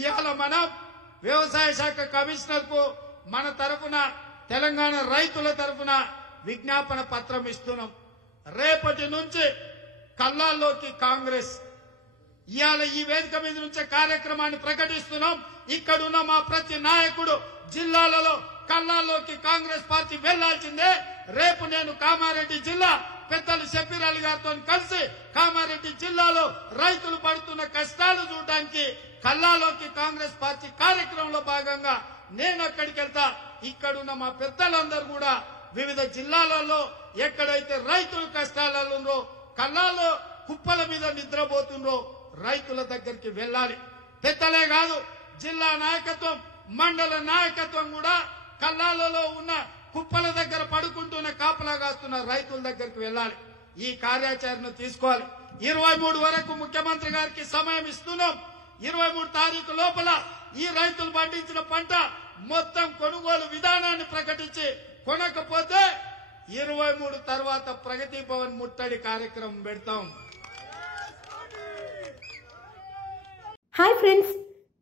ఇవాళ మనం వ్యవసాయ శాఖ కమిషనర్ కు మన తరఫున తెలంగాణ రైతుల తరఫున విజ్ఞాపన పత్రం ఇస్తున్నాం. రేపటి నుంచి కల్లాల్లోకి కాంగ్రెస్ ఇవాళ ఈ వేదిక మీద నుంచే కార్యక్రమాన్ని ప్రకటిస్తున్నాం. ఇక్కడున్న మా ప్రతి నాయకుడు జిల్లాలలో కల్లాల్లోకి కాంగ్రెస్ పార్టీ వెళ్లాల్సిందే. రేపు నేను కామారెడ్డి జిల్లా పెద్దలు షబీర్ అలీ గారితో కలిసి కామారెడ్డి జిల్లాలో రైతులు పడుతున్న కష్టాలు చూడడానికి కల్లాలోకి కాంగ్రెస్ పార్టీ కార్యక్రమంలో భాగంగా నేను అక్కడికి వెళ్తా. ఇక్కడున్న మా పెద్దలందరూ కూడా వివిధ జిల్లాలలో ఎక్కడైతే రైతులు కష్టాలలో ఉందో, కల్లాలో కుప్పల మీద నిద్రపోతుండ్రో రైతుల దగ్గరికి వెళ్లాలి. పెద్దలే కాదు, జిల్లా నాయకత్వం, మండల నాయకత్వం కూడా కల్లాలలో ఉన్న కుప్పల దగ్గర పడుకుంటున్న కాపలా కాస్తున్న రైతుల దగ్గరికి వెళ్లాలి. ఈ కార్యాచరణ తీసుకోవాలి. 23 వరకు ముఖ్యమంత్రి గారికి సమయం ఇస్తున్నాం. 23 తారీఖు లోపల ఈ రైతులు పండించిన పంట మొత్తం కొనుగోలు విధానాన్ని ప్రకటించి, కొనకపోతే 23 తర్వాత ప్రగతి భవన్ ముట్టడి కార్యక్రమం పెడతాం. హాయ్ ఫ్రెండ్స్,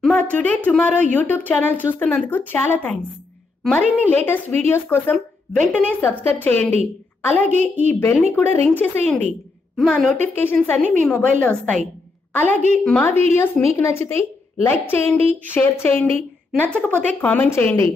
మా టుడే టుమారో యూట్యూబ్ ఛానల్ చూస్తున్నందుకు చాలా థ్యాంక్స్. మరిన్ని లేటెస్ట్ వీడియోస్ కోసం వెంటనే సబ్స్క్రైబ్ చేయండి. అలాగే ఈ బెల్ ని కూడా రింగ్ చేసేయండి. మా నోటిఫికేషన్స్ అన్ని మీ మొబైల్లో వస్తాయి. అలాగే మా వీడియోస్ మీకు నచ్చితే లైక్ చేయండి, షేర్ చేయండి, నచ్చకపోతే కామెంట్ చేయండి.